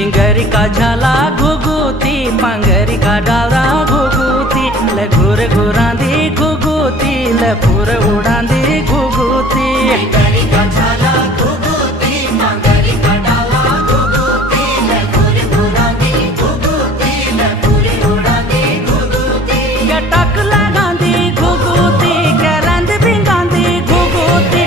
पिंगरी का झाला घुघुती, पंगरी का डाला घुघुती, ले घुर घुरांदी घुघुती, ले पूर उड़ांदी घुघुती। पिंगरी का झाला